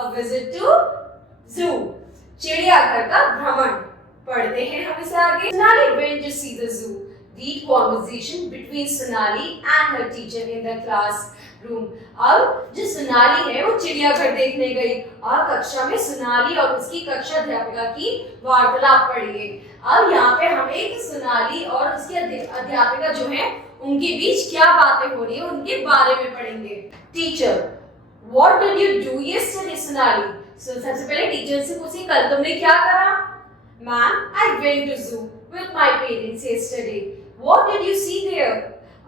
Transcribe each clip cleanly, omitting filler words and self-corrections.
A visit to जू, चिड़ियाघर का भ्रमण। पढ़ते हैं हम इसे आगे। Sonali went to see the zoo. Read conversation between Sonali and her teacher in the classroom. अब जो सोनाली है वो चिड़ियाघर देखने गई और कक्षा में सोनाली और उसकी कक्षा अध्यापिका की वार्तालाप पढ़ी गई। अब यहाँ पे हम एक सोनाली और उसकी अध्यापिका जो है उनके बीच क्या बातें हो रही है उनके बारे में पढ़ेंगे। Teacher, What did you do yesterday, Sonali? So सबसे पहले टीचर से पूछिए कल तुमने क्या करा? Ma'am, I went to zoo with my parents yesterday. What did you see there?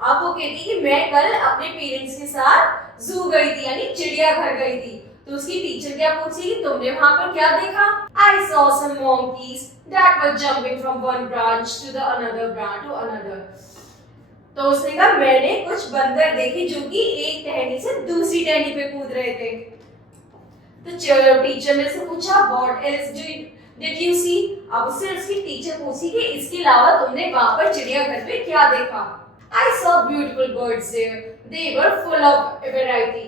अब वो कहती कि मैं कल अपने पेरेंट्स के साथ जू गई थी यानी चिड़ियाघर गई थी। तो उसकी टीचर क्या पूछी तुमने वहां पर क्या देखा? I saw some monkeys that were jumping from one branch to the another branch to another. तो उसने कहा मैंने कुछ बंदर देखे जो कि एक टहनी से दूसरी टहनी पे कूद रहे थे। तो टीचर ने से पूछा What else did you see? अब उससे उसकी टीचर पूछी कि इसके अलावा तुमने वहां पर चिड़ियाघर पे क्या देखा? I saw beautiful birds there. They were full of variety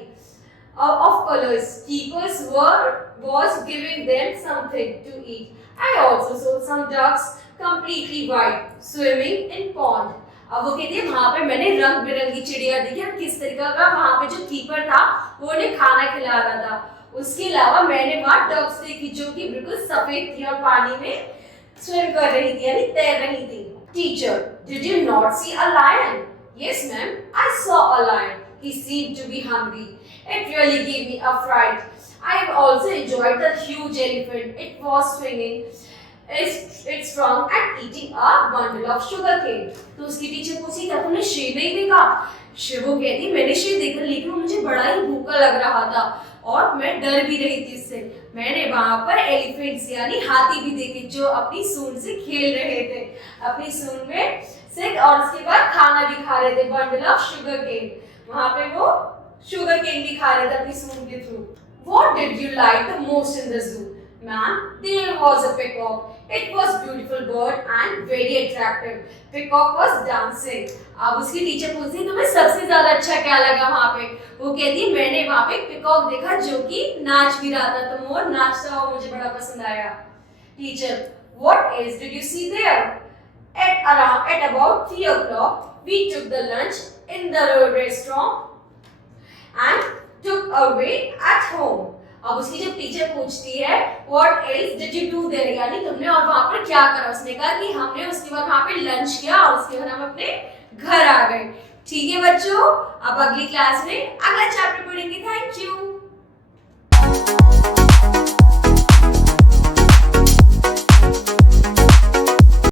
of colors. Keepers was giving them something to eat. I also saw some ducks completely white swimming in pond. अब वो कहती है वहां पे मैंने रंग बिरंगी चिड़िया देखी और किस तरीका का वहां पे जो कीपर था वो उन्हें खाना खिला रहा था। उसके अलावा मैंने वहां डक्स देखी जो कि बिल्कुल सफेद थी और पानी में स्विम कर रही थी यानी तैर रही थी। Teacher, did you not see a lion? Yes, ma'am, I saw a lion. He seemed to be hungry. It really gave me a fright. I also enjoyed the huge elephant. It was swinging its trunk and eating a bundle of sugarcane. तो उसकी teacher पूछी क्या तुमने शेर नहीं देखा? वो कहती मैंने शेर देखा लेकिन मुझे बड़ा ही भूखा लग रहा था और मैं डर भी रही थी इससे। मैंने वहां पर एलिफेंट्स यानी हाथी भी देखे जो अपनी सूंड से खेल रहे थे, अपनी सूंड में से और उसके बाद खाना भी खा रहे थे बंडल ऑफ शुगर केन। वहां पे वो शुगर केन भी खा रहे थे अपनी सूंड के through. What did you like the most in the zoo? Ma'am, there was a peacock. It was beautiful bird and very attractive. Peacock was dancing. अब उसकी टीचर पूछती तुम्हें सबसे ज्यादा अच्छा क्या लगा वहाँ पे? वो कहती मैंने वहाँ पे पिकॉक देखा जो कि नाच भी रहा था तो मोर नाचता हुआ मुझे बड़ा पसंद आया। Teacher, what else did you see there? At about 3 o'clock, we took the lunch in the restaurant and took away at home. अब उसकी जब टीचर पूछती है What else did you do there? यानी तुमने और वहाँ पर क्या करा? उसने कहा कि हमने उसके बाद वहाँ पे लंच किया और उसके बाद हम अपने घर आ गए। ठीक है बच्चों, अब अगली क्लास में अगला चैप्टर पढ़ेंगे। Thank you.